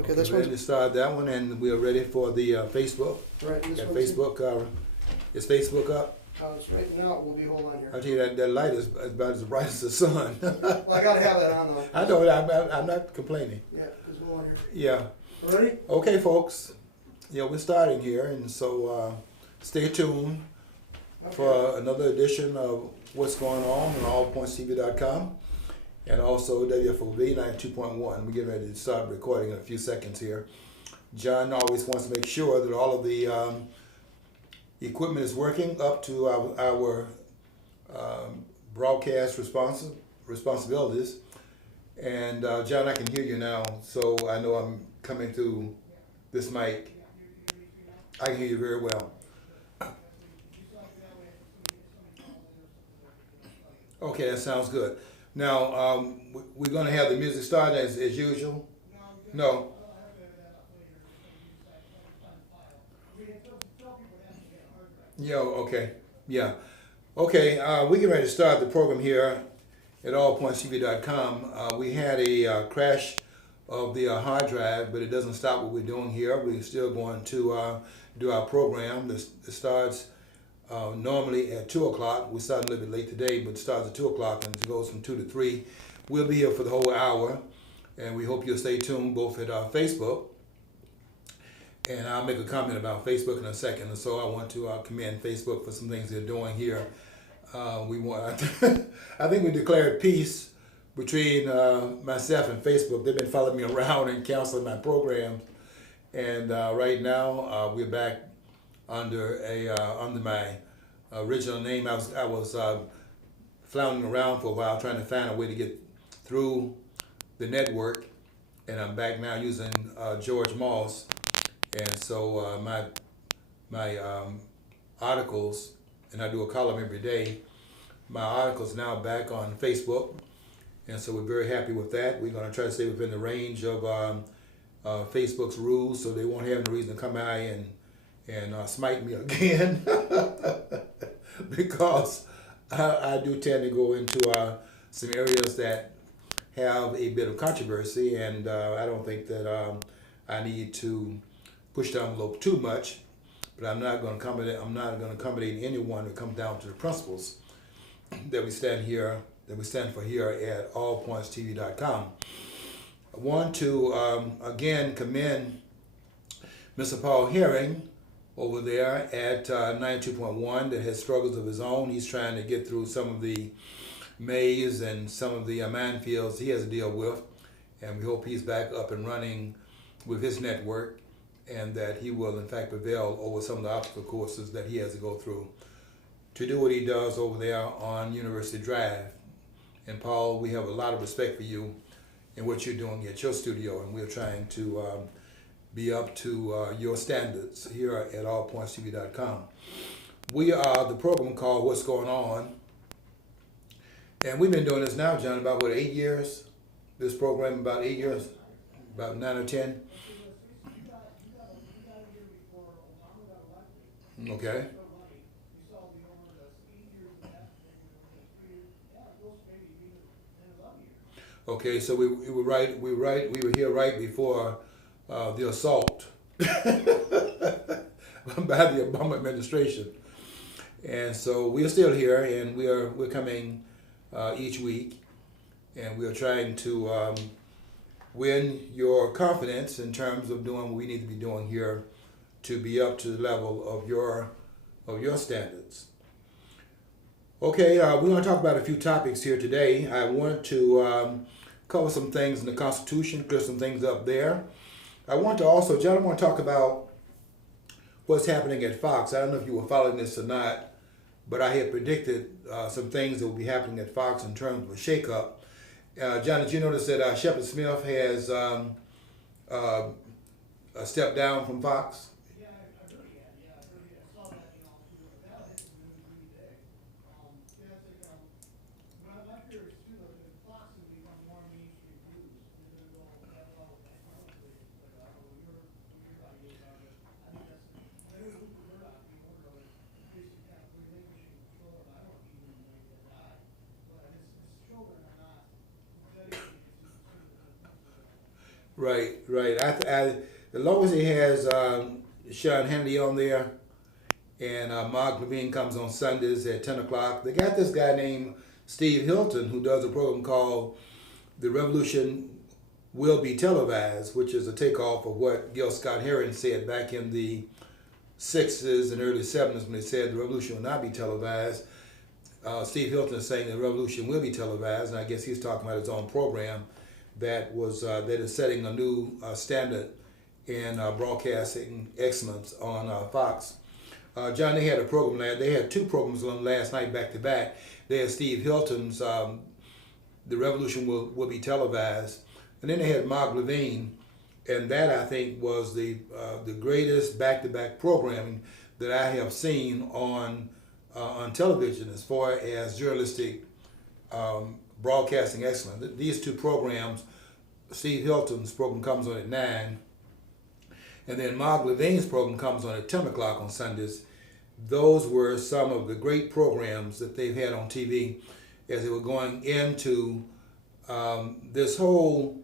Okay, this We're ready to one's start that one, and we are ready for the Facebook. right. This Got one's Facebook. Is Facebook up? it's right now. We'll be hold on here. I tell you that light is about as bright as the sun. Well, I gotta have that on though. I know. I'm not complaining. Yeah, just hold on here. Yeah. Ready? Okay, folks. Yeah, we're starting here, and so stay tuned for another edition of What's Going On AllPointsTV.com, and also WFOV 92.1. We're getting ready to start recording in a few seconds here. John always wants to make sure that all of the equipment is working up to our broadcast responsibilities. And John, I can hear you now, so I know I'm coming through this mic. I can hear you very well. Okay, that sounds good. Now, we're going to have the music start as usual? No? Yeah, okay. Yeah. Okay, we get ready to start the program here at allpointstv.com. We had a crash of the hard drive, but it doesn't stop what we're doing here. We're still going to do our program. This starts normally at 2 o'clock. We started a little bit late today, but it starts at 2 o'clock and it goes from 2 to 3. We'll be here for the whole hour, and we hope you'll stay tuned both at Facebook. And I'll make a comment about Facebook in a second. And so I want to commend Facebook for some things they're doing here. I think we declared peace between myself and Facebook. They've been following me around and canceling my programs. And right now we're back under my original name. I was floundering around for a while trying to find a way to get through the network, and I'm back now using George Moss. And so my articles, and I do a column every day, my articles now back on Facebook, and so we're very happy with that. We're going to try to stay within the range of Facebook's rules, so they won't have no reason to come by and smite me again, because I do tend to go into some areas that have a bit of controversy, and I don't think that I need to push the envelope too much, but I'm not going to accommodate anyone that comes down to the principles that we stand for here at allpointstv.com. I want to again commend Mr. Paul Herring over there at 92.1 that has struggles of his own. He's trying to get through some of the maze and some of the minefields he has to deal with, and we hope he's back up and running with his network, and that he will in fact prevail over some of the obstacle courses that he has to go through to do what he does over there on University Drive. And Paul, we have a lot of respect for you and what you're doing at your studio, and we're trying to be up to your standards here at allpointstv.com. We are the program called What's Going On, and we've been doing this now, John, about 8 years? This program about 8 years, about 9 or 10. Okay. Okay, so we were here right before the assault by the Obama administration, and so we are still here, and we're coming each week, and we are trying to win your confidence in terms of doing what we need to be doing here to be up to the level of your standards. Okay, we're going to talk about a few topics here today. I want to cover some things in the Constitution, clear some things up there. I want to also, John, I want to talk about what's happening at Fox. I don't know if you were following this or not, but I had predicted some things that will be happening at Fox in terms of a shakeup. John, did you notice that Shepard Smith has stepped down from Fox? Right, right. As long as he has Sean Hannity on there, and Mark Levine comes on Sundays at 10 o'clock. They got this guy named Steve Hilton who does a program called The Revolution Will Be Televised, which is a takeoff of what Gil Scott Heron said back in the 60s and early 70s when they said the revolution will not be televised. Steve Hilton is saying the revolution will be televised, and I guess he's talking about his own program that is setting a new standard in broadcasting excellence on Fox. John, they had a program. They had two programs on last night back to back. They had Steve Hilton's "The Revolution Will Be Televised," and then they had Mark Levine, and that I think was the greatest back to back programming that I have seen on television as far as journalistic broadcasting excellence. These two programs, Steve Hilton's program comes on at 9, and then Mark Levine's program comes on at 10 o'clock on Sundays. Those were some of the great programs that they've had on TV as they were going into this whole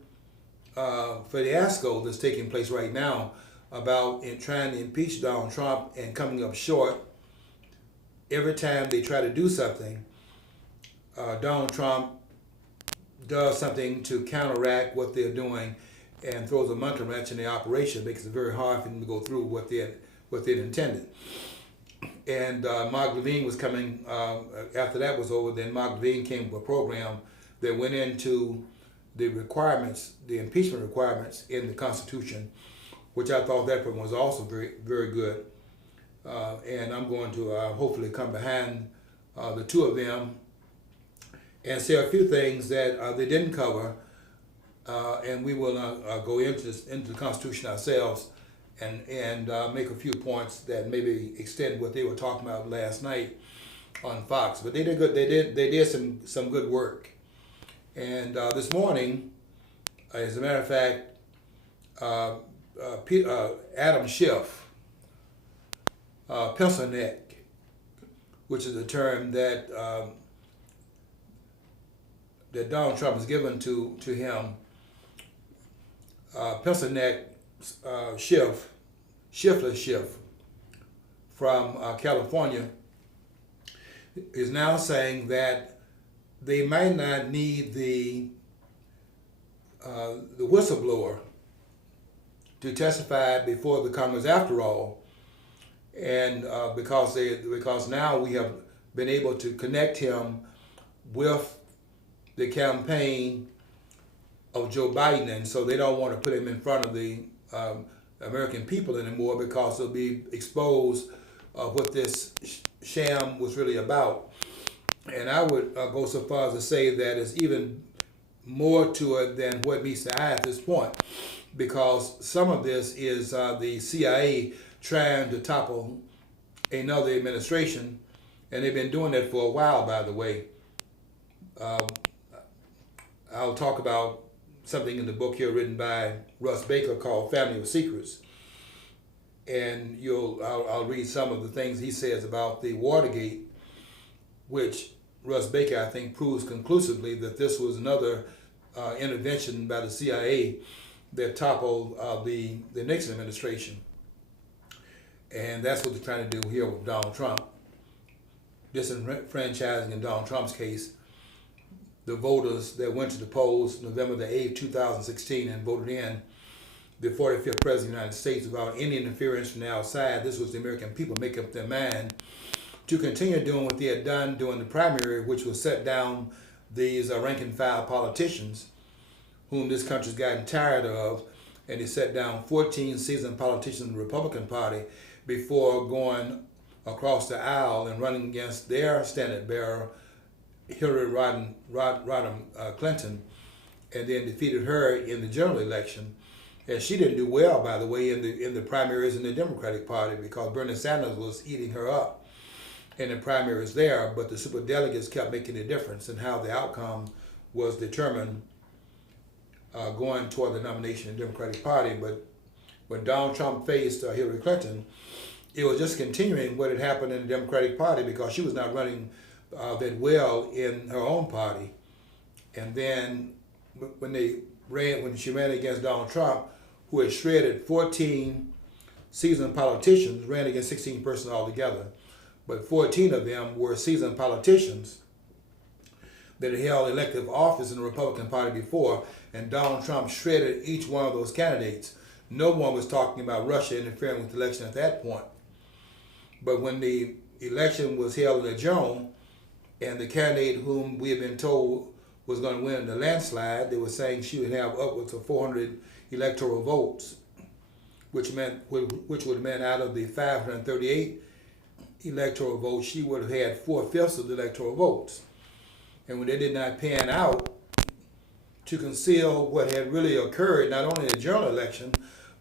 fiasco that's taking place right now about trying to impeach Donald Trump and coming up short. Every time they try to do something, Donald Trump does something to counteract what they're doing and throws a monkey wrench in the operation, makes it very hard for them to go through what they'd intended. And Mark Levine was coming, after that was over, then Mark Levine came with a program that went into the requirements, the impeachment requirements in the Constitution, which I thought that program was also very, very good. And I'm going to hopefully come behind the two of them and say a few things that they didn't cover, and we will go into the Constitution ourselves and make a few points that maybe extend what they were talking about last night on Fox. But they did good. They did some good work. And this morning, as a matter of fact, Adam Schiff, pencil neck, which is a term that that Donald Trump has given to him. Pencil neck Schiff from California is now saying that they might not need the whistleblower to testify before the Congress after all, and because now we have been able to connect him with the campaign of Joe Biden, and so they don't want to put him in front of the American people anymore because they'll be exposed what this sham was really about. And I would go so far as to say that there's even more to it than what meets the eye at this point, because some of this is the CIA trying to topple another administration, and they've been doing that for a while, by the way. I'll talk about something in the book here written by Russ Baker called Family of Secrets. And I'll read some of the things he says about the Watergate, which Russ Baker, I think, proves conclusively that this was another intervention by the CIA that toppled the Nixon administration. And that's what they're trying to do here with Donald Trump. Disenfranchising in Donald Trump's case the voters that went to the polls November the 8th, 2016 and voted in the 45th President of the United States without any interference from the outside. This was the American people making up their mind to continue doing what they had done during the primary, which was set down these rank and file politicians whom this country's gotten tired of, and they set down 14 seasoned politicians in the Republican Party before going across the aisle and running against their standard bearer, Hillary Rodham Clinton, and then defeated her in the general election. And she didn't do well, by the way, in the primaries in the Democratic Party, because Bernie Sanders was eating her up in the primaries there, but the superdelegates kept making a difference in how the outcome was determined going toward the nomination in the Democratic Party. But when Donald Trump faced Hillary Clinton, it was just continuing what had happened in the Democratic Party, because she was not running that well in her own party. And then when they when she ran against Donald Trump, who had shredded 14 seasoned politicians, ran against 16 persons altogether. But 14 of them were seasoned politicians that had held elective office in the Republican Party before, and Donald Trump shredded each one of those candidates. No one was talking about Russia interfering with the election at that point. But when the election was held in a June, and the candidate whom we had been told was going to win in the landslide, they were saying she would have upwards of 400 electoral votes, which would have meant out of the 538 electoral votes, she would have had 4/5 of the electoral votes. And when they did not pan out to conceal what had really occurred, not only in the general election,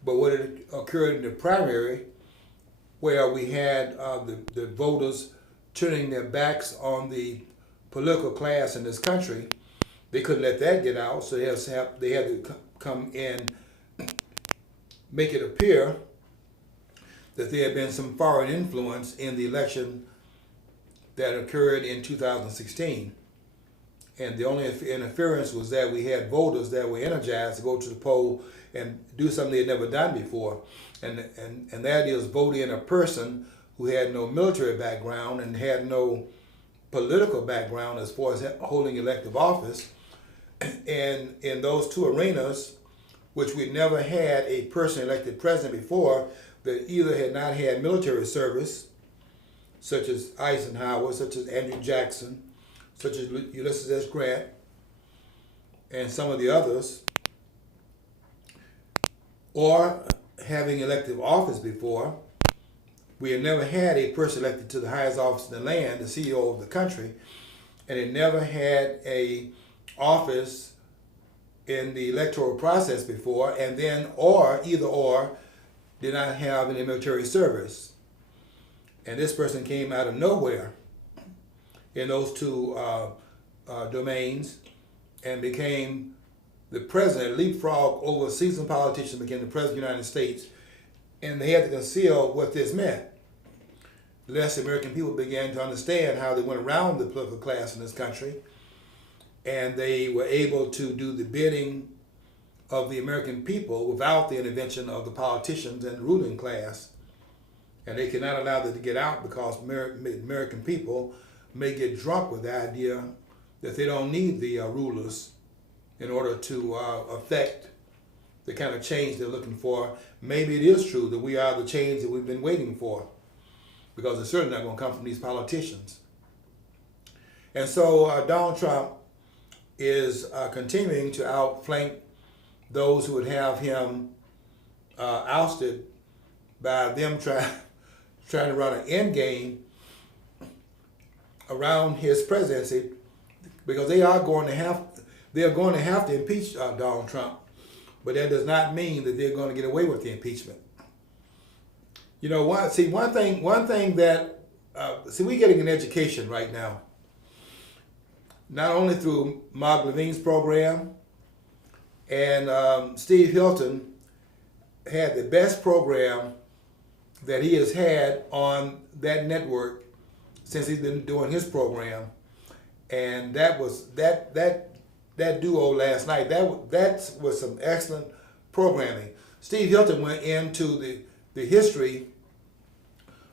but what had occurred in the primary, where we had the voters turning their backs on the political class in this country, they couldn't let that get out, so they had to come in, make it appear that there had been some foreign influence in the election that occurred in 2016. And the only interference was that we had voters that were energized to go to the poll and do something they had never done before. And that is voting in a person who had no military background and had no political background as far as holding elective office. And in those two arenas, which we'd never had a person elected president before that either had not had military service, such as Eisenhower, such as Andrew Jackson, such as Ulysses S. Grant, and some of the others, or having elective office before. We had never had a person elected to the highest office in the land, the CEO of the country, and it never had a office in the electoral process before, and then either or did not have any military service. And this person came out of nowhere in those two domains and became the president, leapfrog over seasoned politicians, became the president of the United States. And they had to conceal what this meant, lest the American people began to understand how they went around the political class in this country, and they were able to do the bidding of the American people without the intervention of the politicians and the ruling class. And they cannot allow that to get out because American people may get drunk with the idea that they don't need the rulers in order to affect the kind of change they're looking for. Maybe it is true that we are the change that we've been waiting for, because it's certainly not going to come from these politicians. And so Donald Trump is continuing to outflank those who would have him ousted by them trying to run an end game around his presidency, because they are going to have to impeach Donald Trump, but that does not mean that they're going to get away with the impeachment. You know what? See, one thing that we're getting an education right now, not only through Mark Levine's program, and Steve Hilton had the best program that he has had on that network since he's been doing his program, and that was that duo last night. That was some excellent programming. Steve Hilton went into the history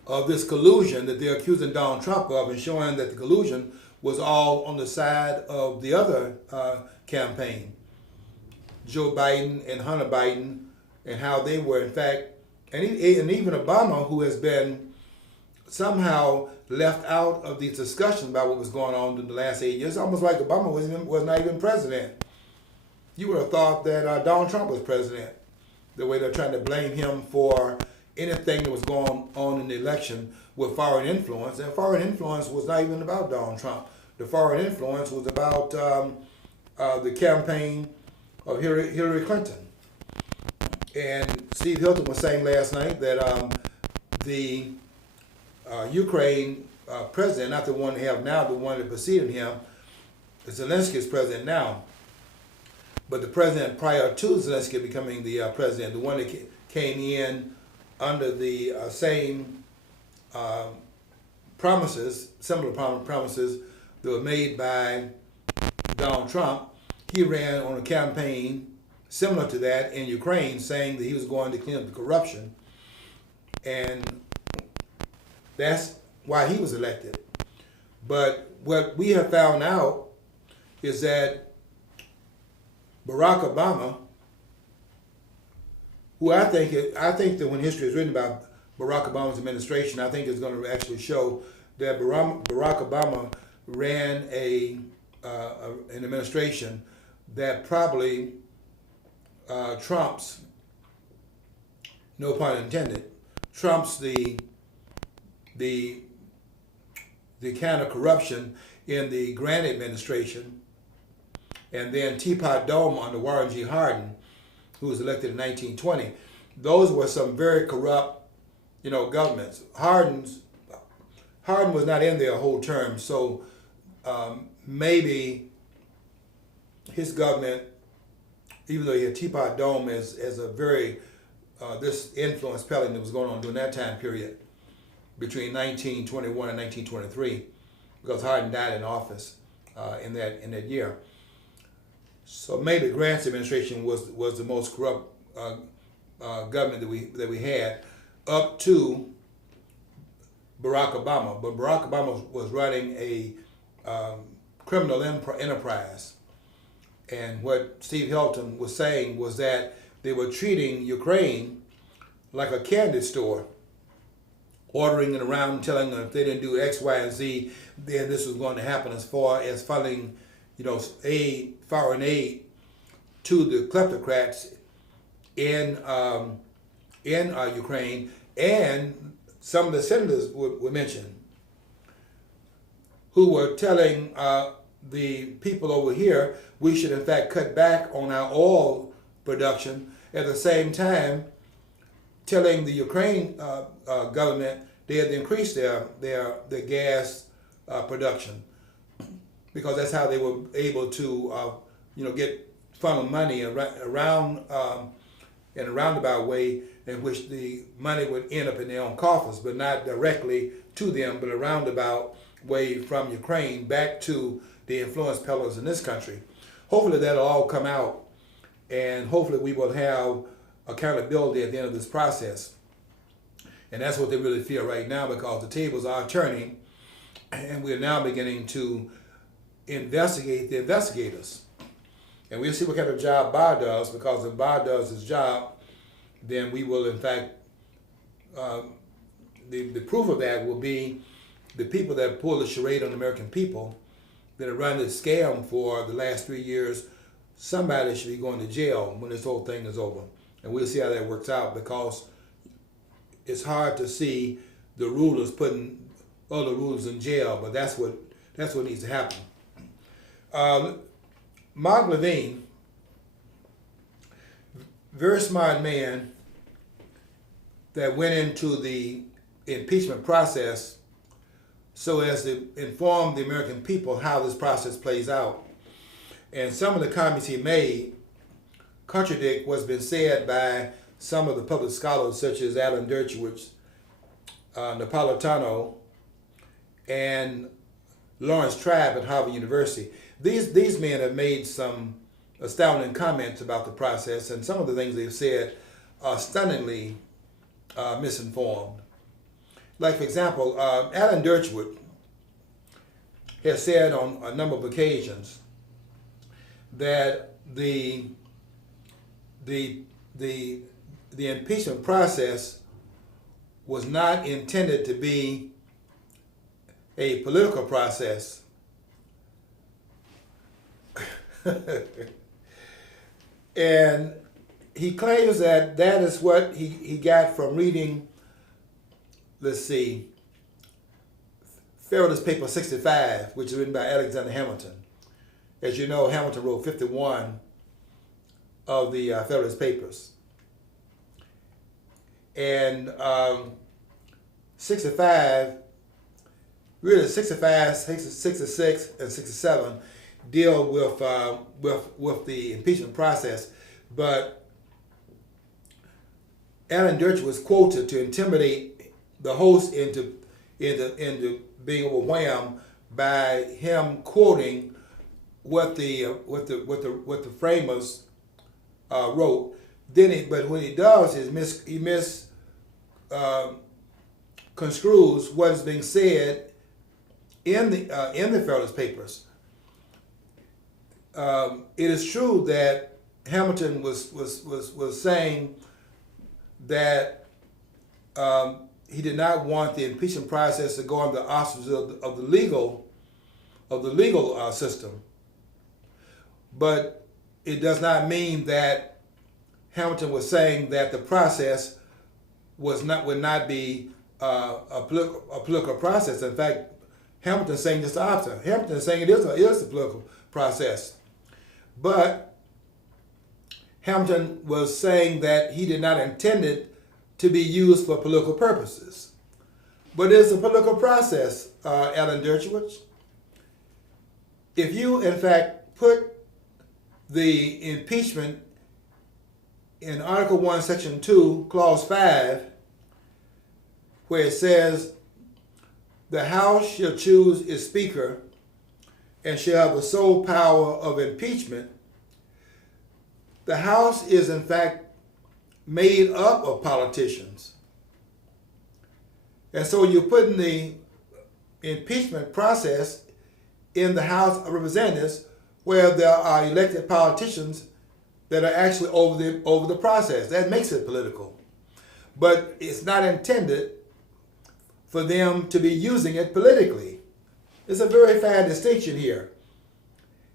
of this collusion that they're accusing Donald Trump of, and showing that the collusion was all on the side of the other campaign, Joe Biden and Hunter Biden, and how they were in fact, and even Obama, who has been somehow left out of these discussions about what was going on in the last 8 years. Almost like Obama was not even president. You would have thought that Donald Trump was president, the way they're trying to blame him for anything that was going on in the election with foreign influence. And foreign influence was not even about Donald Trump. The foreign influence was about the campaign of Hillary Clinton. And Steve Hilton was saying last night that the Ukraine president, not the one they have now, the one that preceded him, Zelensky is president now. But the president prior to Zelensky becoming the president, the one that came in under the same promises, similar promises that were made by Donald Trump, he ran on a campaign similar to that in Ukraine, saying that he was going to clean up the corruption, and that's why he was elected. But what we have found out is that Barack Obama, who I think that when history is written about Barack Obama's administration, I think it's going to actually show that Barack Obama ran an administration that probably trumps, no pun intended, trumps the kind of corruption in the Grant administration, and then Teapot Dome under Warren G. Harding, who was elected in 1920. Those were some very corrupt, governments. Hardin was not in there a whole term, so maybe his government, even though he had Teapot Dome as a very this influence peddling that was going on during that time period between 1921 and 1923, because Hardin died in office in that year. So maybe Grant's administration was the most corrupt government that we had up to Barack Obama. But Barack Obama was running a criminal enterprise, and what Steve Hilton was saying was that they were treating Ukraine like a candy store, ordering it around, telling them if they didn't do X, Y, and Z, then this was going to happen as far as funding, aid, foreign aid to the kleptocrats in Ukraine. And some of the senators were mentioned who were telling the people over here we should in fact cut back on our oil production, at the same time telling the Ukraine government they had to increase their gas production, because that's how they were able to get funnel money around in a roundabout way, in which the money would end up in their own coffers, but not directly to them, but a roundabout way from Ukraine back to the influence peddlers in this country. Hopefully that'll all come out, and hopefully we will have accountability at the end of this process. And that's what they really feel right now, because the tables are turning, and we're now beginning to investigate the investigators. And we'll see what kind of job Barr does, because if Barr does his job, then we will in fact, the proof of that will be the people that pull the charade on the American people, that have run this scam for the last 3 years. Somebody should be going to jail when this whole thing is over. And we'll see how that works out, because it's hard to see the rulers putting other rulers in jail, but that's what needs to happen. Mark Levine, very smart man that went into the impeachment process so as to inform the American people how this process plays out. And some of the comments he made contradict what's been said by some of the public scholars, such as Alan Dershowitz, Napolitano, and Lawrence Tribe at Harvard University. These men have made some astounding comments about the process, and some of the things they've said are stunningly misinformed. Like, for example, Alan Dershowitz has said on a number of occasions that the impeachment process was not intended to be a political process. And he claims that is what he got from reading, let's see, Federalist Paper 65, which is written by Alexander Hamilton. As you know, Hamilton wrote 51 of the Federalist Papers. And 65, really 65, 66, and 67 deal with the impeachment process, but Alan Dershowitz was quoted to intimidate the host into being overwhelmed by him quoting what the framers wrote. But what he does is he construes what is being said in the Federalist Papers. It is true that Hamilton was saying that he did not want the impeachment process to go on the auspices of the legal system, but it does not mean that Hamilton was saying that the process would not be a political process. In fact, Hamilton is saying just the opposite. Hamilton is saying it is a political process. But Hamilton was saying that he did not intend it to be used for political purposes. But it's a political process, Alan Dershowitz. If you, in fact, put the impeachment in Article 1, Section 2, Clause 5, where it says, the House shall choose its Speaker and shall have the sole power of impeachment, the House is in fact made up of politicians. And so you're putting the impeachment process in the House of Representatives where there are elected politicians that are actually over the process. That makes it political. But it's not intended for them to be using it politically. It's a very fine distinction here.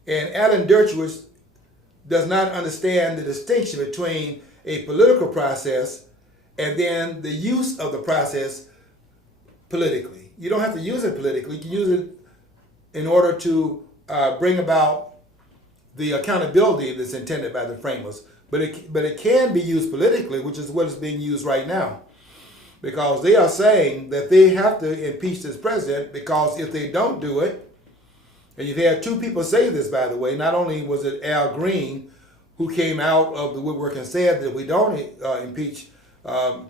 And Alan Dershowitz does not understand the distinction between a political process and then the use of the process politically. You don't have to use it politically. You can use it in order to bring about the accountability that's intended by the framers. But it can be used politically, which is what is being used right now. Because they are saying that they have to impeach this president because if they don't do it, and you've had two people say this, by the way, not only was it Al Green who came out of the woodwork and said that we don't impeach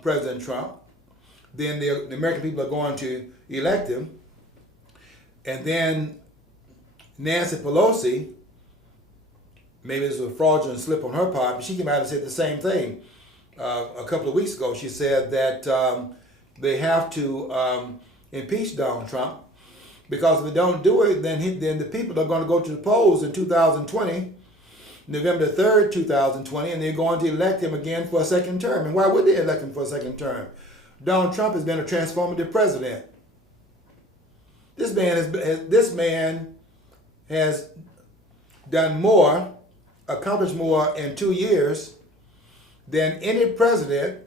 President Trump, then the American people are going to elect him. And then Nancy Pelosi, maybe it was a fraudulent slip on her part, but she came out and said the same thing a couple of weeks ago. She said that they have to impeach Donald Trump because if they don't do it, then the people are going to go to the polls in 2020, November 3rd, 2020, and they're going to elect him again for a second term. And why would they elect him for a second term? Donald Trump has been a transformative president. This man has done more, accomplished more in 2 years than any president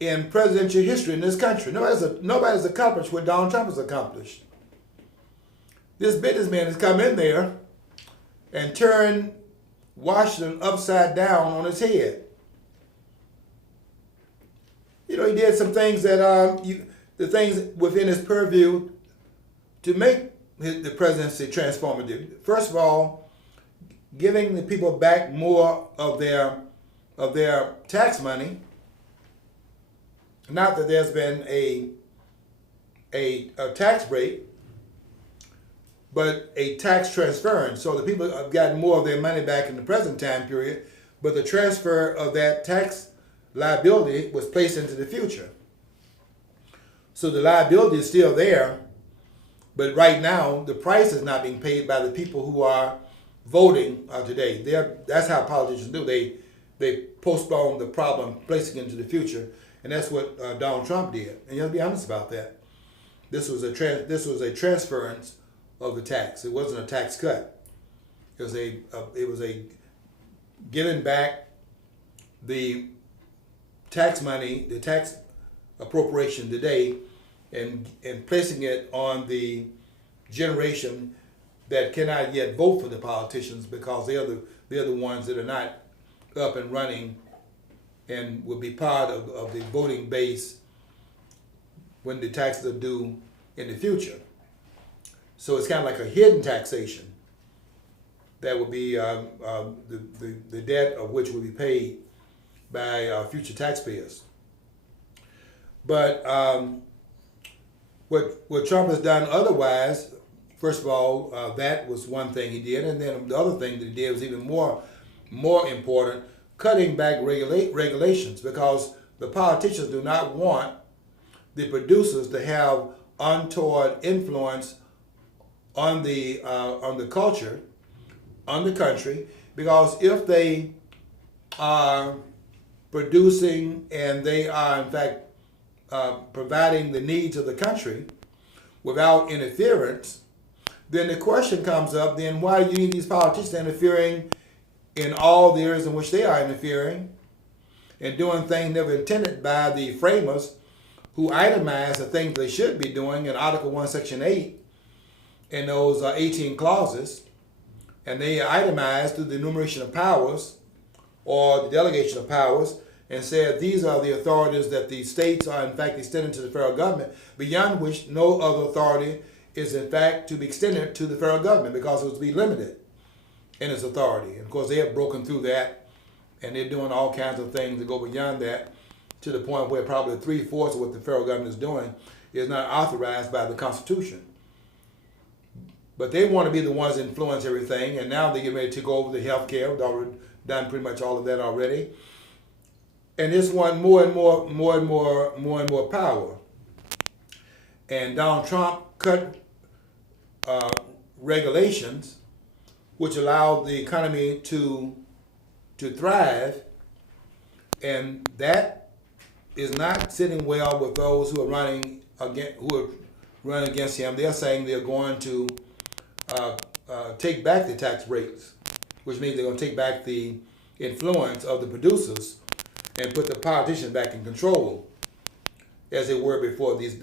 in presidential history in this country. Nobody's accomplished what Donald Trump has accomplished. This businessman has come in there and turned Washington upside down on its head. You know, he did some things that the things within his purview to make the presidency transformative. First of all, giving the people back more of their tax money. Not that there's been a tax break, but a tax transference. So the people have gotten more of their money back in the present time period, but the transfer of that tax liability was placed into the future. So the liability is still there, but right now the price is not being paid by the people who are voting today. That's how politicians do. They postpone the problem, placing it into the future, and that's what Donald Trump did. And you have to be honest about that. This was a transference of the tax. It wasn't a tax cut. It was a giving back the tax money, the tax appropriation today, and placing it on the generation that cannot yet vote for the politicians because they're the ones that are not up and running and will be part of the voting base when the taxes are due in the future. So it's kind of like a hidden taxation that will be the debt of which will be paid by future taxpayers. But what Trump has done otherwise, first of all, that was one thing he did, and then the other thing that he did was even more more important, cutting back regulations, because the politicians do not want the producers to have untoward influence on the culture, on the country, because if they are producing and they are in fact providing the needs of the country without interference, then the question comes up, then why do you need these politicians interfering in all the areas in which they are interfering and doing things never intended by the framers who itemize the things they should be doing in Article 1, Section 8 in those 18 clauses, and they itemize through the enumeration of powers or the delegation of powers and said these are the authorities that the states are in fact extending to the federal government, beyond which no other authority is in fact to be extended to the federal government because it was to be limited in its authority. And of course they have broken through that, and they're doing all kinds of things to go beyond that, to the point where probably 3/4 of what the federal government is doing is not authorized by the Constitution. But they want to be the ones that influence everything, and now they get ready to take over the health care. They've already done pretty much all of that already. And it's won more and more power. And Donald Trump cut regulations which allowed the economy to thrive, and that is not sitting well with those who are running against him. They're saying they're going to take back the tax breaks, which means they're going to take back the influence of the producers and put the politicians back in control, as they were before these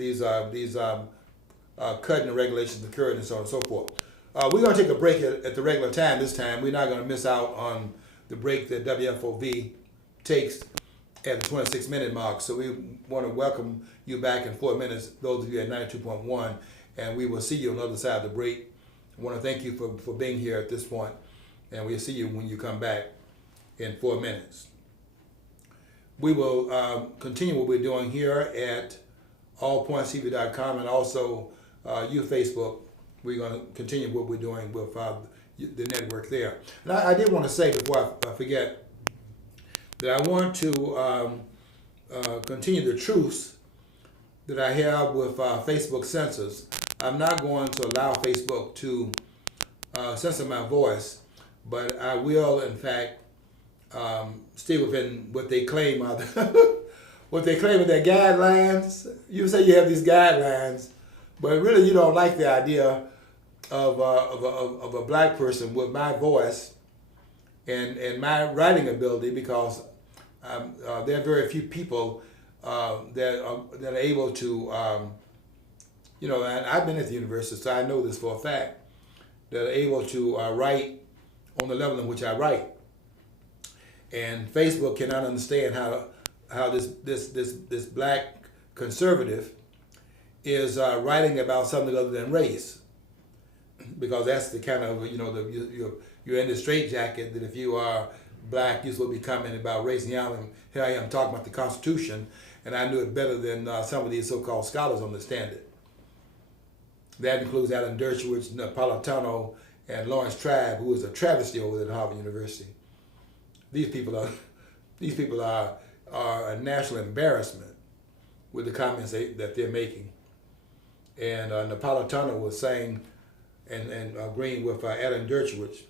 cutting regulations occurred and so on and so forth. We're going to take a break at the regular time this time. We're not going to miss out on the break that WFOV takes at the 26-minute mark. So we want to welcome you back in 4 minutes, those of you at 92.1, and we will see you on the other side of the break. I want to thank you for being here at this point, and we'll see you when you come back in 4 minutes. We will continue what we're doing here at allpointstv.com and also Facebook. We're going to continue what we're doing with the network there. And I did want to say before I forget that I want to continue the truce that I have with Facebook censors. I'm not going to allow Facebook to censor my voice, but I will, in fact, stay within what they claim are what they claim are their guidelines. You say you have these guidelines, but really you don't like the idea of a black person with my voice and my writing ability, because there are very few people that are able to, and I've been at the university, so I know this for a fact, that are able to write on the level in which I write. And Facebook cannot understand how this black conservative is writing about something other than race, because that's the kind of you're in the straitjacket that if you are black you're supposed to be commenting about race. And here I am talking about the Constitution, and I knew it better than some of these so-called scholars understand it. That includes Alan Dershowitz, Napolitano, and Lawrence Tribe, who is a travesty over at Harvard University. These people are a national embarrassment with the comments that they're making. And Napolitano was saying, and agreeing with Alan Dershowitz,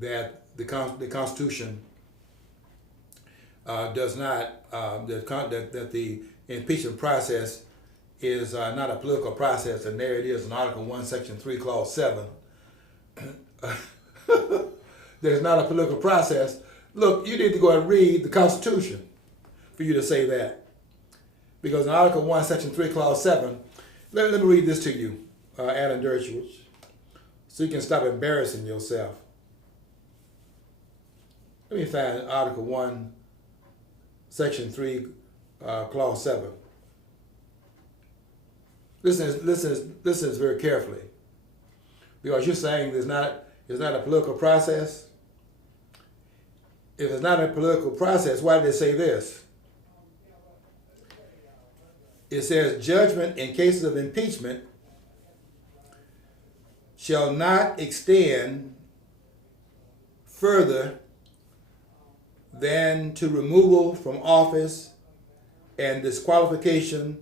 that the Constitution does not that the impeachment process is not a political process, and there it is in Article 1, Section 3, Clause 7. There's not a political process. Look, you need to go and read the Constitution for you to say that. Because in Article 1, Section 3, Clause 7, let me read this to you, Alan Dershowitz, so you can stop embarrassing yourself. Let me find Article 1, Section 3, Clause 7. Listen very carefully, because you're saying it's not a political process. If it's not a political process, why did they say this? It says, judgment in cases of impeachment shall not extend further than to removal from office and disqualification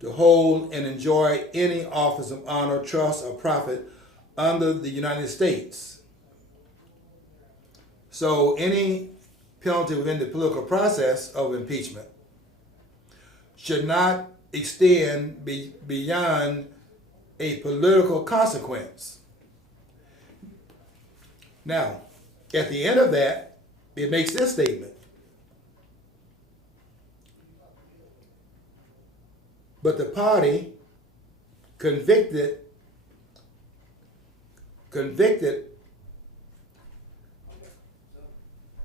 to hold and enjoy any office of honor, trust, or profit under the United States. So any penalty within the political process of impeachment should not extend beyond a political consequence. Now, at the end of that, it makes this statement. But the party convicted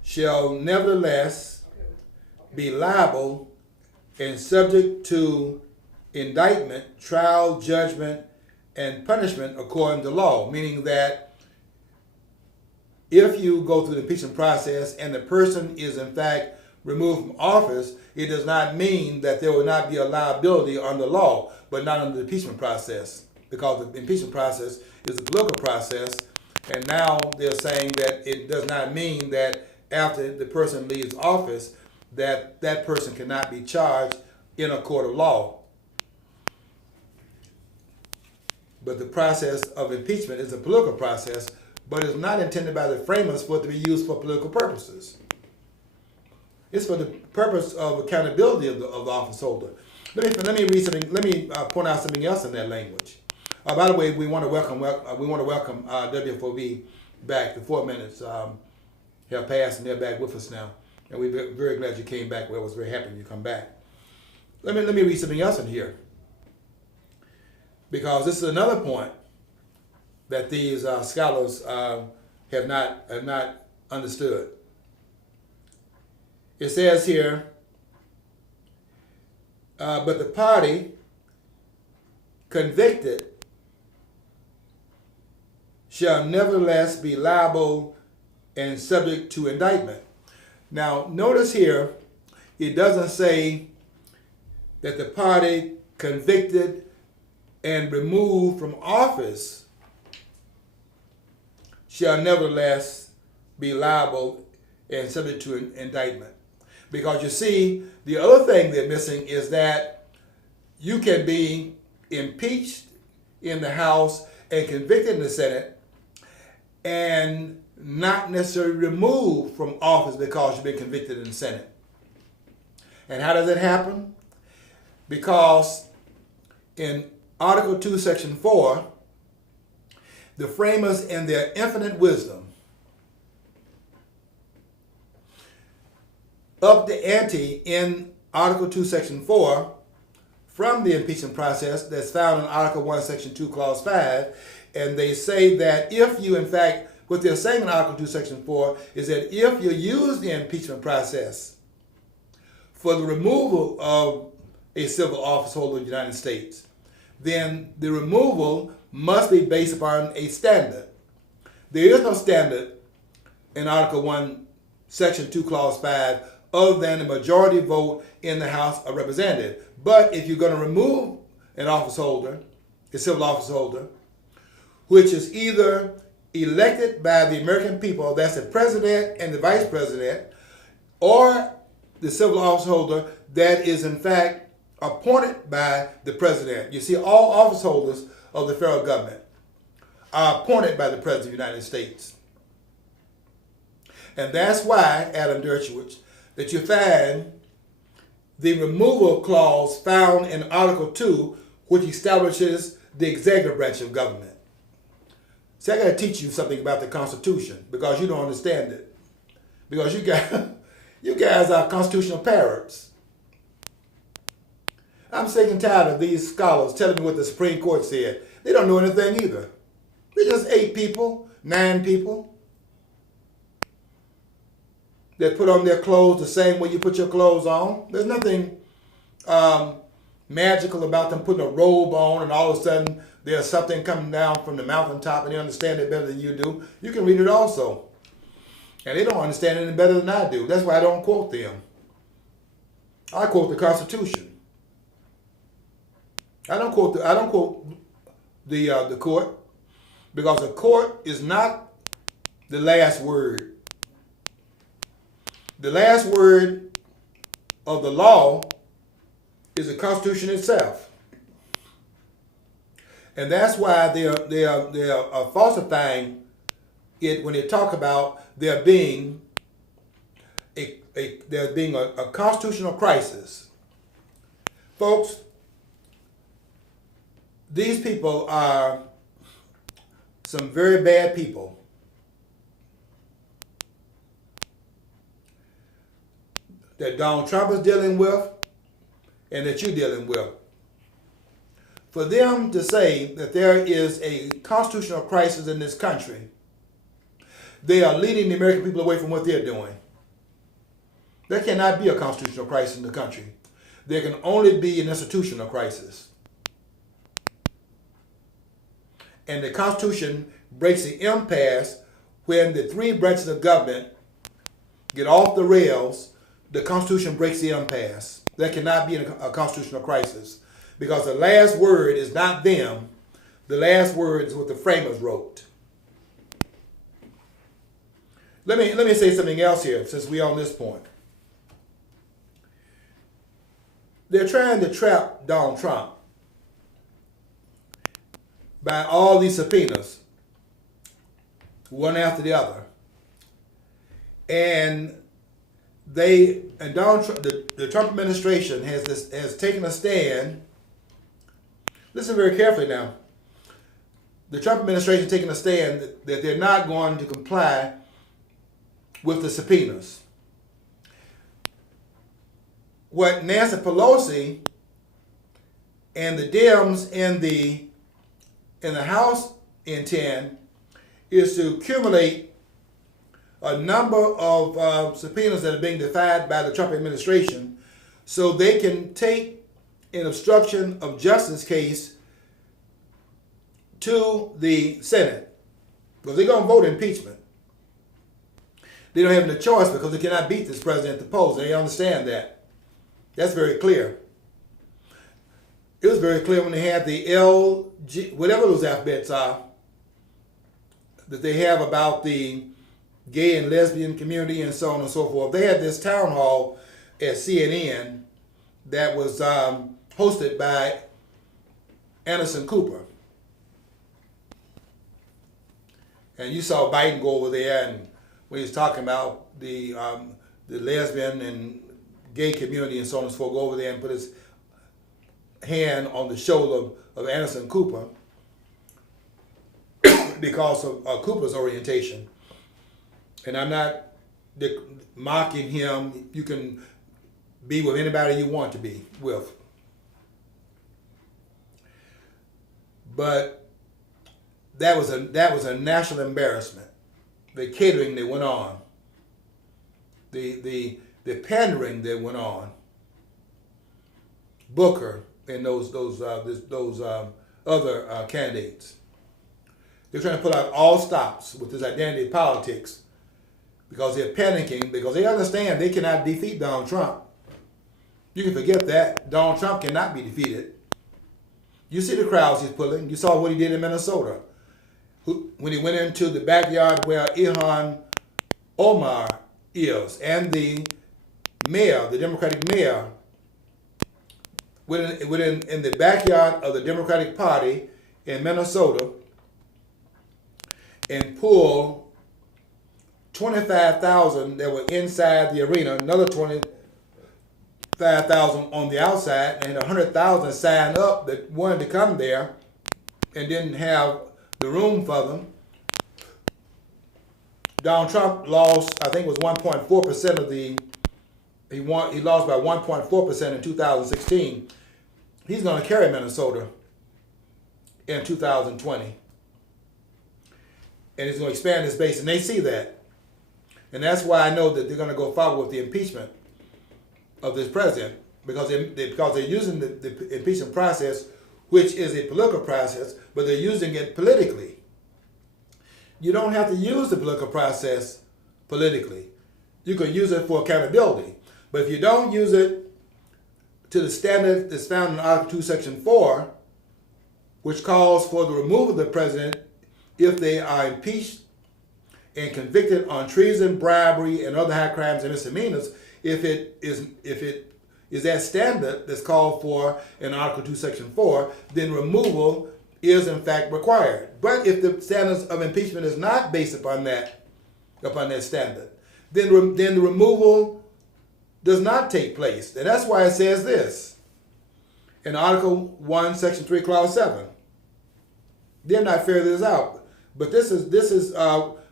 shall nevertheless be liable and subject to indictment, trial, judgment, and punishment according to law, meaning that if you go through the impeachment process and the person is in fact removed from office, it does not mean that there will not be a liability under law, but not under the impeachment process, because the impeachment process is a political process, and now they're saying that it does not mean that after the person leaves office that that person cannot be charged in a court of law. But the process of impeachment is a political process, but it's not intended by the framers for it to be used for political purposes. It's for the purpose of accountability of the office holder. Let me read something. Let me point out something else in that language. By the way, we want to welcome W4V back. The 4 minutes have passed, and they're back with us now, and we're very glad you came back. We was very happy you come back. Let me read something else in here, because this is another point that these scholars have not understood. It says here, but the party convicted shall nevertheless be liable and subject to indictment. Now, notice here, it doesn't say that the party convicted and removed from office shall nevertheless be liable and subject to indictment. Because you see, the other thing they're missing is that you can be impeached in the House and convicted in the Senate and not necessarily removed from office because you've been convicted in the Senate. And how does it happen? Because in Article 2, Section 4, the framers in their infinite wisdom upped the ante in Article 2, Section 4 from the impeachment process that's found in Article 1, Section 2, Clause 5. And they say that if you, in fact, what they're saying in Article 2, Section 4 is that if you use the impeachment process for the removal of a civil office holder of the United States, then the removal must be based upon a standard. There is no standard in Article 1, Section 2, Clause 5, other than a majority vote in the House of Representatives. But if you're going to remove an office holder, a civil office holder, which is either elected by the American people, that's the president and the vice president, or the civil office holder that is in fact appointed by the president. You see, all office holders of the federal government are appointed by the President of the United States. And that's why, Adam Dershowitz, that you find the removal clause found in Article 2, which establishes the executive branch of government. See, I got to teach you something about the Constitution because you don't understand it. Because you guys are constitutional parrots. I'm sick and tired of these scholars telling me what the Supreme Court said. They don't know anything either. They're just 8 people, 9 people that put on their clothes the same way you put your clothes on. There's nothing magical about them putting a robe on and all of a sudden there's something coming down from the mountaintop and they understand it better than you do. You can read it also. And they don't understand it any better than I do. That's why I don't quote them. I quote the Constitution. I don't quote the court, because the court is not the last word. the last word of the law is the Constitution itself. And that's why they are falsifying it when they talk about there being a constitutional crisis. Folks, these people are some very bad people. That Donald Trump is dealing with and that you're dealing with. For them to say that there is a constitutional crisis in this country, they are leading the American people away from what they're doing. There cannot be a constitutional crisis in the country. There can only be an institutional crisis. And the Constitution breaks the impasse when the three branches of government get off the rails. The Constitution breaks the impasse. There cannot be a constitutional crisis because the last word is not them. The last word is what the framers wrote. Let me say something else here since we're on this point. They're trying to trap Donald Trump by all these subpoenas, one after the other. And Donald Trump, the Trump administration has taken a stand. Listen very carefully now. The Trump administration has taken a stand that they're not going to comply with the subpoenas. What Nancy Pelosi and the Dems in the House intend is to accumulate a number of subpoenas that are being defied by the Trump administration so they can take an obstruction of justice case to the Senate. Because they're going to vote impeachment. They don't have any choice because they cannot beat this president at the polls. They understand that. That's very clear. It was very clear when they had the LG, whatever those alphabets are, that they have about the gay and lesbian community and so on and so forth. They had this town hall at CNN that was hosted by Anderson Cooper. And you saw Biden go over there, and when he was talking about the lesbian and gay community and so on and so forth, go over there and put his hand on the shoulder of Anderson Cooper because of Cooper's orientation. And I'm not mocking him. You can be with anybody you want to be with. But that was a national embarrassment. The catering that went on, the pandering that went on. Booker and those other candidates. They're trying to put out all stops with this identity politics because they're panicking because they understand they cannot defeat Donald Trump. You can forget that. Donald Trump cannot be defeated. You see the crowds he's pulling. You saw what he did in Minnesota. When he went into the backyard where Ilhan Omar is and the mayor, the Democratic mayor, within in the backyard of the Democratic Party in Minnesota and pulled 25,000 that were inside the arena, another 25,000 on the outside, and 100,000 signed up that wanted to come there and didn't have the room for them. Donald Trump lost, I think it was 1.4% of the, he lost by 1.4% in 2016. He's going to carry Minnesota in 2020. And he's going to expand his base, and they see that. And that's why I know that they're going to go forward with the impeachment of this president, because they're using the impeachment process, which is a political process, but they're using it politically. You don't have to use the political process politically. You can use it for accountability. But if you don't use it to the standard that's found in Article 2, Section 4, which calls for the removal of the president if they are impeached and convicted on treason, bribery, and other high crimes and misdemeanors, if it is that standard that's called for in Article 2, Section 4, then removal is in fact required. But if the standards of impeachment is not based upon that standard, then the removal does not take place. And that's why it says this in Article 1, Section 3, Clause 7. They're not figuring this out. But this is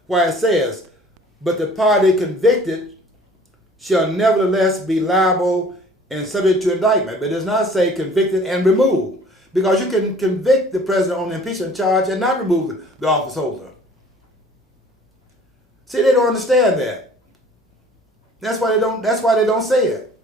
why it says, but the party convicted shall nevertheless be liable and subject to indictment. But it does not say convicted and removed. Because you can convict the president on an impeachment charge and not remove the office holder. See, they don't understand that. That's why they don't say it.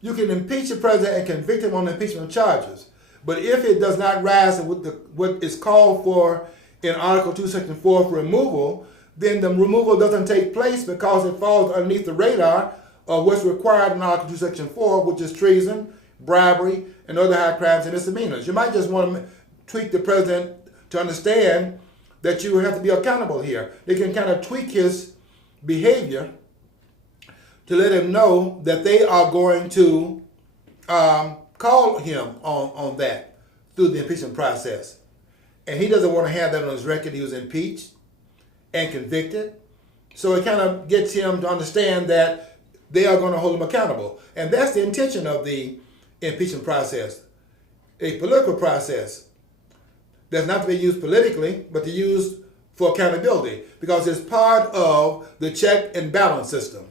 You can impeach the president and convict him on impeachment charges. But if it does not rise to what is called for in Article 2, Section 4 for removal, then the removal doesn't take place because it falls underneath the radar of what's required in Article 2, Section 4, which is treason, bribery, and other high crimes and misdemeanors. You might just want to tweak the president to understand that you have to be accountable here. They can kind of tweak his behavior to let him know that they are going to call him on that through the impeachment process. And he doesn't want to have that on his record. He was impeached and convicted. So it kind of gets him to understand that they are going to hold him accountable. And that's the intention of the impeachment process. A political process that's not to be used politically, but to use for accountability, because it's part of the check and balance system.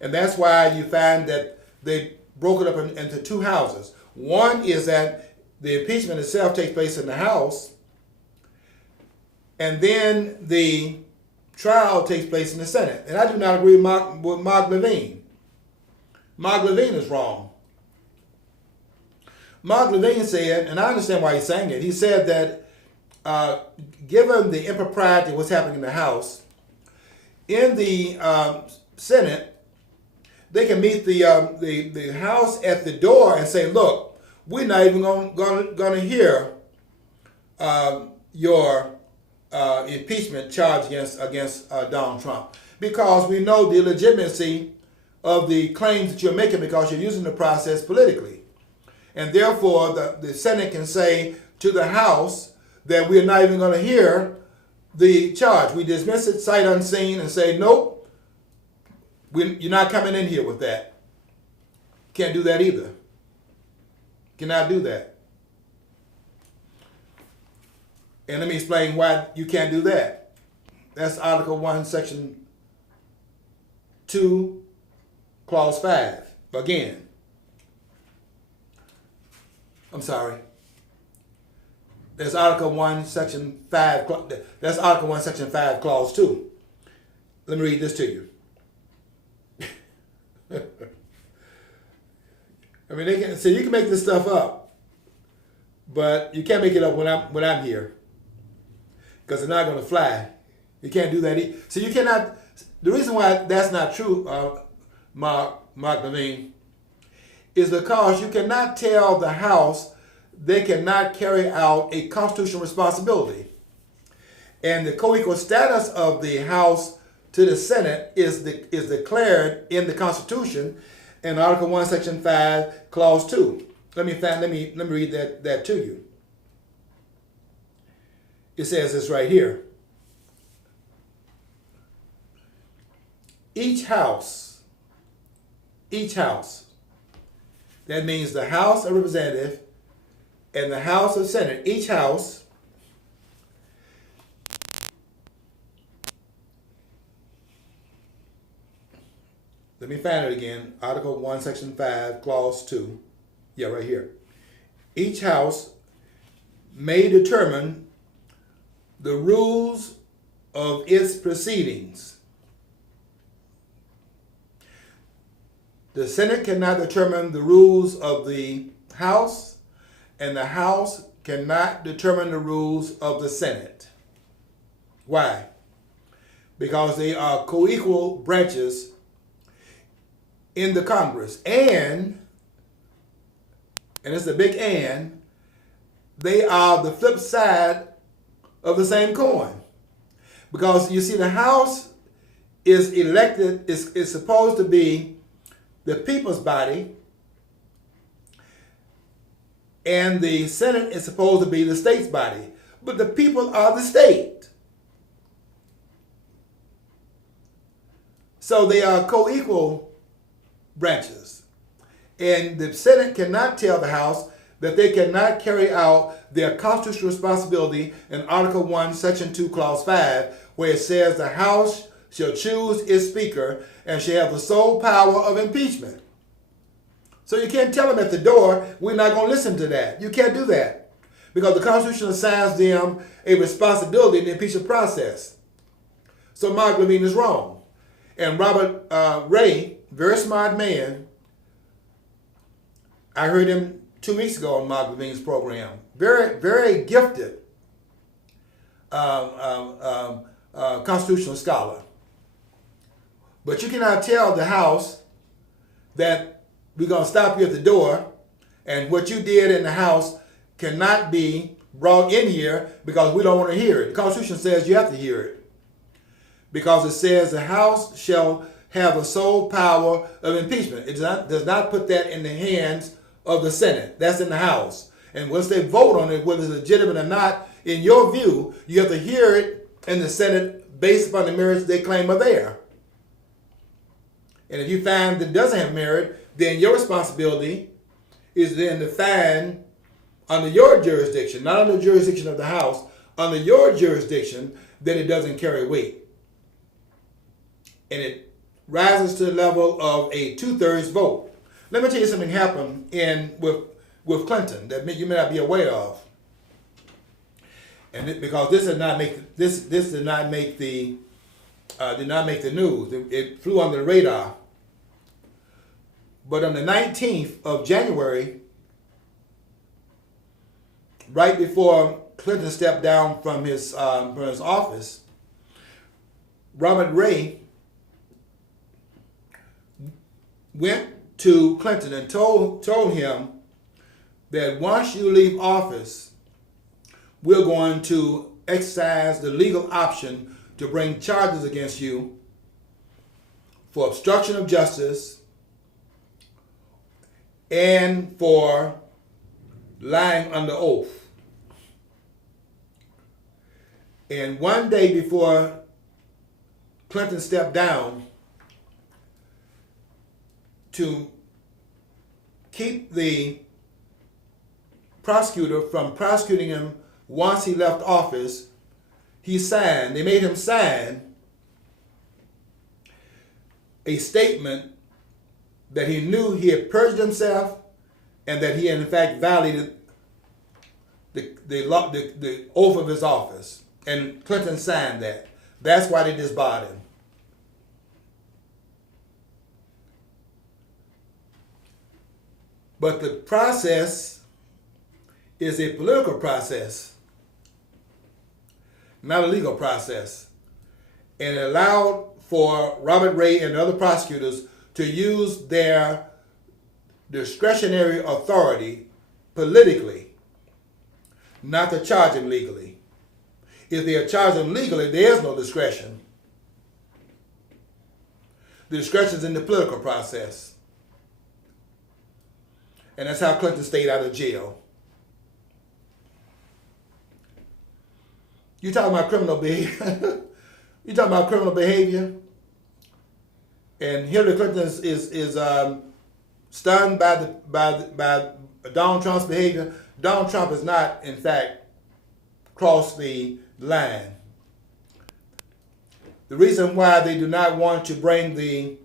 And that's why you find that they broke it up into two houses. One is that the impeachment itself takes place in the House, and then the trial takes place in the Senate. And I do not agree with Mark Levine. Mark Levine is wrong. Mark Levine said, and I understand why he's saying it, he said that given the impropriety of what's happening in the House, in the Senate, they can meet the House at the door and say, look, we're not even going to hear your impeachment charge against Donald Trump, because we know the legitimacy of the claims that you're making because you're using the process politically. And therefore, the Senate can say to the House that we're not even going to hear the charge. We dismiss it sight unseen and say, nope, you're not coming in here with that. Can't do that either. Cannot do that. And let me explain why you can't do that. That's Article 1, Section 2, Clause 5. Again. I'm sorry. That's Article 1, Section 5. That's Article 1, Section 5, Clause 2. Let me read this to you. I mean, they can say you can make this stuff up, but you can't make it up when I'm here, because it's not going to fly. You can't do that. So you cannot. The reason why that's not true, Mark Levine, is because you cannot tell the House they cannot carry out a constitutional responsibility. And the co-equal status of the House to the Senate is declared in the Constitution in Article 1, Section 5, Clause 2. Let me read that to you. It says this right here. Each house, that means the House of Representatives and the House of Senate, each house let me find it again. Article 1, Section 5, Clause 2. Yeah, right here. Each house may determine the rules of its proceedings. The Senate cannot determine the rules of the House, and the House cannot determine the rules of the Senate. Why? Because they are co-equal branches in the Congress. And it's a big and, they are the flip side of the same coin. Because you see, the House is elected, is supposed to be the people's body, and the Senate is supposed to be the state's body. But the people are the state. So they are co-equal branches. And the Senate cannot tell the House that they cannot carry out their constitutional responsibility in Article 1, Section 2, Clause 5, where it says the House shall choose its speaker and shall have the sole power of impeachment. So you can't tell them at the door, we're not going to listen to that. You can't do that. Because the Constitution assigns them a responsibility in the impeachment process. So Mark Levine is wrong. And Robert Ray, very smart man, I heard him 2 weeks ago on Mark Levine's program. Very, very gifted constitutional scholar. But you cannot tell the House that we're going to stop you at the door, and what you did in the House cannot be brought in here because we don't want to hear it. The Constitution says you have to hear it. Because it says the House shall have the sole power of impeachment. It does not put that in the hands of the Senate. That's in the House. And once they vote on it, whether it's legitimate or not, in your view, you have to hear it in the Senate based upon the merits they claim are there. And if you find that it doesn't have merit, then your responsibility is then to find under your jurisdiction, not under the jurisdiction of the House, under your jurisdiction, that it doesn't carry weight. And it rises to the level of a 2/3 vote. Let me tell you something happened with Clinton that you may not be aware of. And because this did not make the news. It flew under the radar. But on the 19th of January, right before Clinton stepped down from his office, Robert Ray went to Clinton and told him that once you leave office, we're going to exercise the legal option to bring charges against you for obstruction of justice and for lying under oath. And one day before Clinton stepped down, to keep the prosecutor from prosecuting him once he left office, they made him sign a statement that he knew he had perjured himself and that he had in fact violated the oath of his office. And Clinton signed that. That's why they disbarred him. But the process is a political process, not a legal process. And it allowed for Robert Ray and other prosecutors to use their discretionary authority politically, not to charge him legally. If they are charged him legally, there is no discretion. The discretion is in the political process. And that's how Clinton stayed out of jail. You talking about criminal behavior? You talking about criminal behavior? And Hillary Clinton is stunned by Donald Trump's behavior. Donald Trump has not, in fact, crossed the line. The reason why they do not want to bring the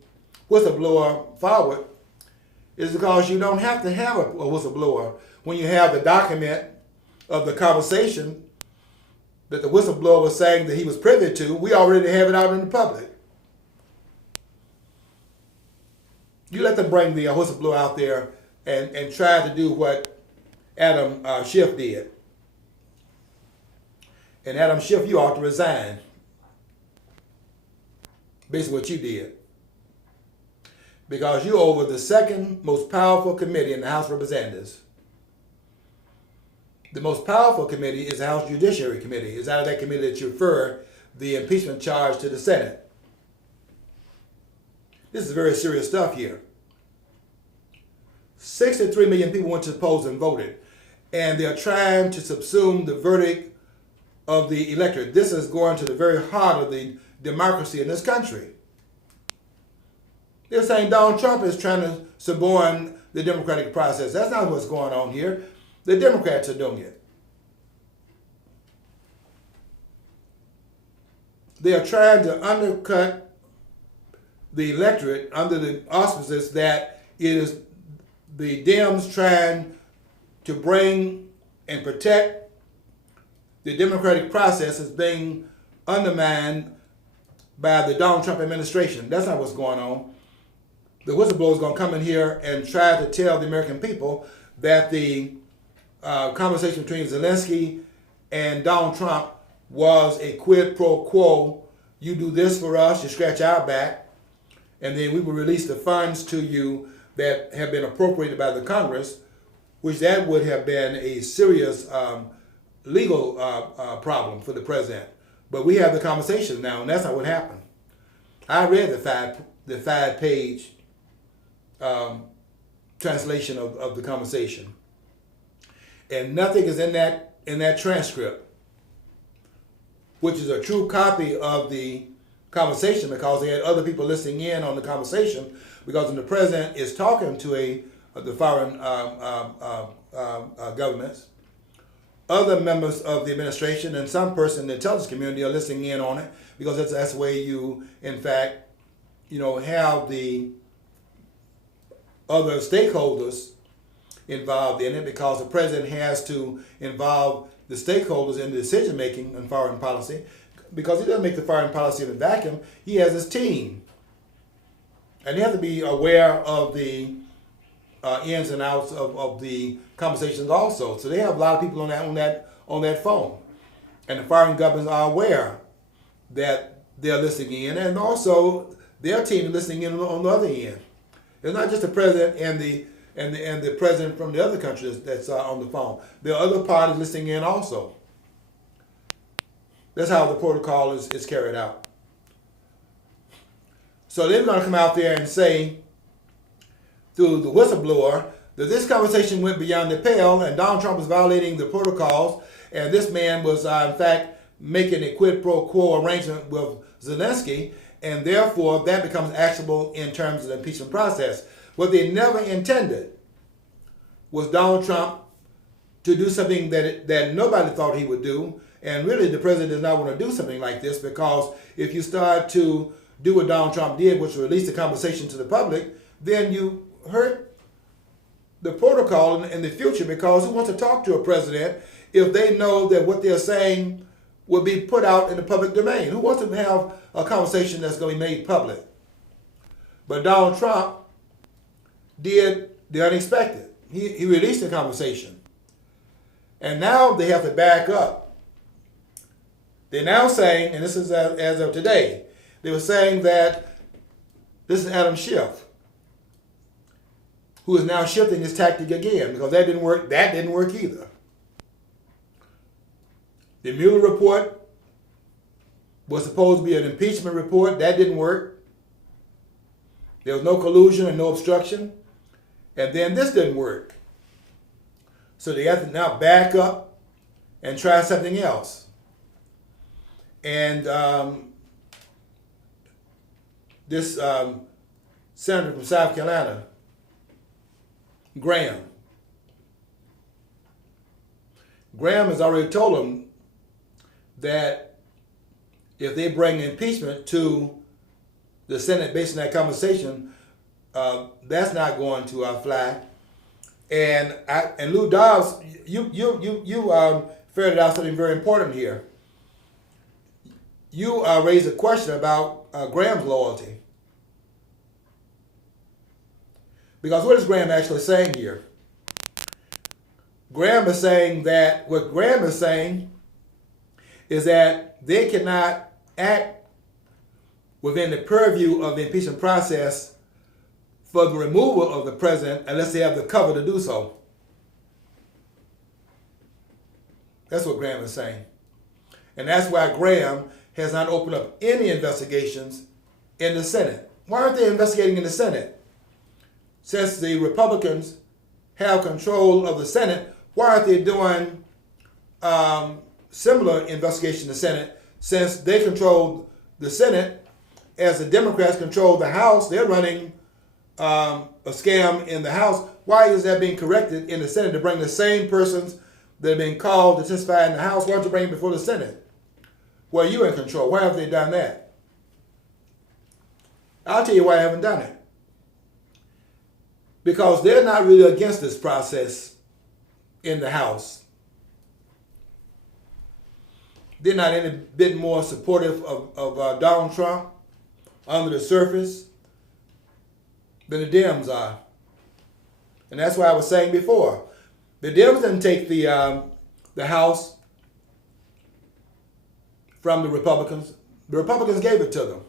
whistleblower forward is because you don't have to have a whistleblower. When you have the document of the conversation that the whistleblower was saying that he was privy to, we already have it out in the public. You let them bring the whistleblower out there and try to do what Adam Schiff did. And Adam Schiff, you ought to resign. Basically what you did. Because you're over the second most powerful committee in the House of Representatives. the most powerful committee is the House Judiciary Committee. It's out of that committee that you refer the impeachment charge to the Senate. This is very serious stuff here. 63 million people went to the polls and voted, and they're trying to subsume the verdict of the electorate. This is going to the very heart of the democracy in this country. They're saying Donald Trump is trying to suborn the democratic process. That's not what's going on here. The Democrats are doing it. They are trying to undercut the electorate under the auspices that it is the Dems trying to bring and protect the democratic process is being undermined by the Donald Trump administration. That's not what's going on. The whistleblower is going to come in here and try to tell the American people that the conversation between Zelensky and Donald Trump was a quid pro quo. You do this for us, you scratch our back, and then we will release the funds to you that have been appropriated by the Congress, which that would have been a serious legal problem for the president. But we have the conversation now, and that's not what happened. I read the five-page translation of the conversation, and nothing is in that transcript, which is a true copy of the conversation, because they had other people listening in on the conversation. Because when the president is talking to the foreign governments, other members of the administration and some person in the intelligence community are listening in on it, because that's the way you, in fact, have the other stakeholders involved in it, because the president has to involve the stakeholders in the decision making on foreign policy, because he doesn't make the foreign policy in a vacuum. He has his team, and they have to be aware of the ins and outs of the conversations also. So they have a lot of people on that phone, and the foreign governments are aware that they're listening in, and also their team is listening in on the other end. It's not just the president and the president from the other countries that's on the phone. There are other parties listening in also. That's how the protocol is carried out. So they're going to come out there and say, through the whistleblower, that this conversation went beyond the pale and Donald Trump was violating the protocols, and this man was, in fact, making a quid pro quo arrangement with Zelensky, and therefore that becomes actionable in terms of the impeachment process. What they never intended was Donald Trump to do something that nobody thought he would do, and really the president does not want to do something like this, because if you start to do what Donald Trump did, which release the conversation to the public, then you hurt the protocol in the future, because who wants to talk to a president if they know that what they're saying will be put out in the public domain? Who wants to have a conversation that's going to be made public? But Donald Trump did the unexpected. He released the conversation. And now they have to back up. They're now saying, and this is as of today, they were saying that this is Adam Schiff, who is now shifting his tactic again, because that didn't work. That didn't work either. The Mueller report was supposed to be an impeachment report. That didn't work. There was no collusion and no obstruction. And then this didn't work. So they have to now back up and try something else. And this senator from South Carolina, Graham has already told them that if they bring impeachment to the Senate based on that conversation, that's not going to fly. And Lou Dobbs, you ferreted out something very important here. You raised a question about Graham's loyalty. Because what is Graham actually saying here? Graham is saying that what Graham is saying is that they cannot act within the purview of the impeachment process for the removal of the president unless they have the cover to do so. That's what Graham is saying. And that's why Graham has not opened up any investigations in the Senate. Why aren't they investigating in the Senate? Since the Republicans have control of the Senate, why aren't they doing similar investigation in the Senate? Since they control the Senate, as the Democrats control the House, they're running a scam in the House. Why is that being corrected in the Senate to bring the same persons that have been called to testify in the House? Why don't you bring them before the Senate? Well, you're in control. Why have they done that? I'll tell you why I haven't done it. Because they're not really against this process in the House. They're not any bit more supportive of Donald Trump under the surface than the Dems are. And that's why I was saying before, the Dems didn't take the House from the Republicans. The Republicans gave it to them.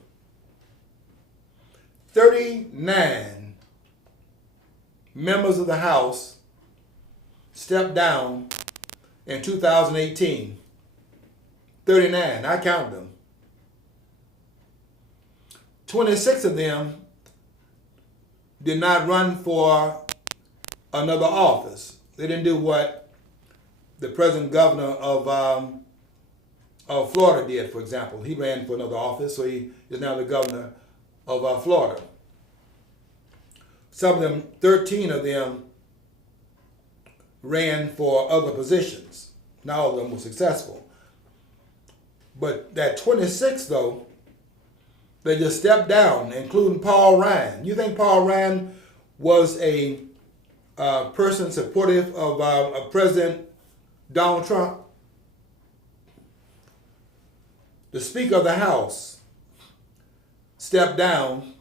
39 members of the House stepped down in 2018. 39, I counted them. 26 of them did not run for another office. They didn't do what the present governor of Florida did, for example. He ran for another office, so he is now the governor of Florida. Some of them, 13 of them, ran for other positions. Not all of them were successful. But that 26, though, they just stepped down, including Paul Ryan. You think Paul Ryan was a person supportive of President Donald Trump? The Speaker of the House stepped down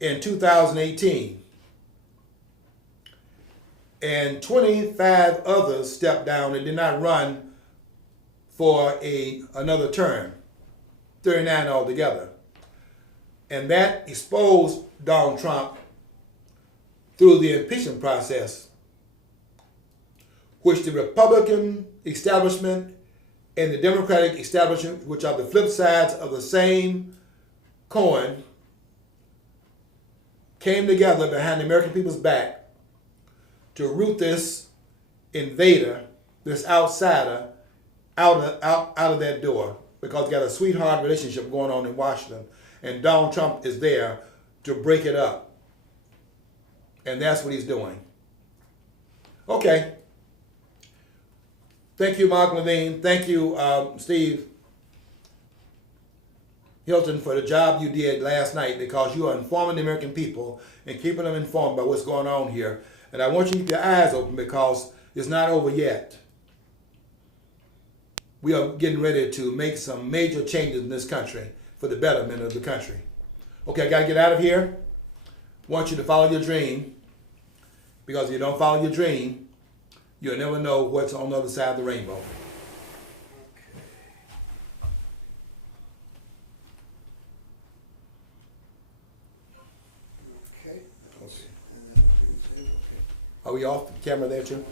in 2018. And 25 others stepped down and did not run for another term. 39 altogether. And that exposed Donald Trump through the impeachment process, which the Republican establishment and the Democratic establishment, which are the flip sides of the same coin, came together behind the American people's back to root this invader, this outsider, out of that door, because they got a sweetheart relationship going on in Washington, and Donald Trump is there to break it up. And that's what he's doing. Okay. Thank you, Mark Levine. Thank you, Steve Hilton, for the job you did last night, because you are informing the American people and keeping them informed about what's going on here. And I want you to keep your eyes open, because it's not over yet. We are getting ready to make some major changes in this country for the betterment of the country. Okay, I got to get out of here. I want you to follow your dream, because if you don't follow your dream, you'll never know what's on the other side of the rainbow. Okay. Are we off camera there too?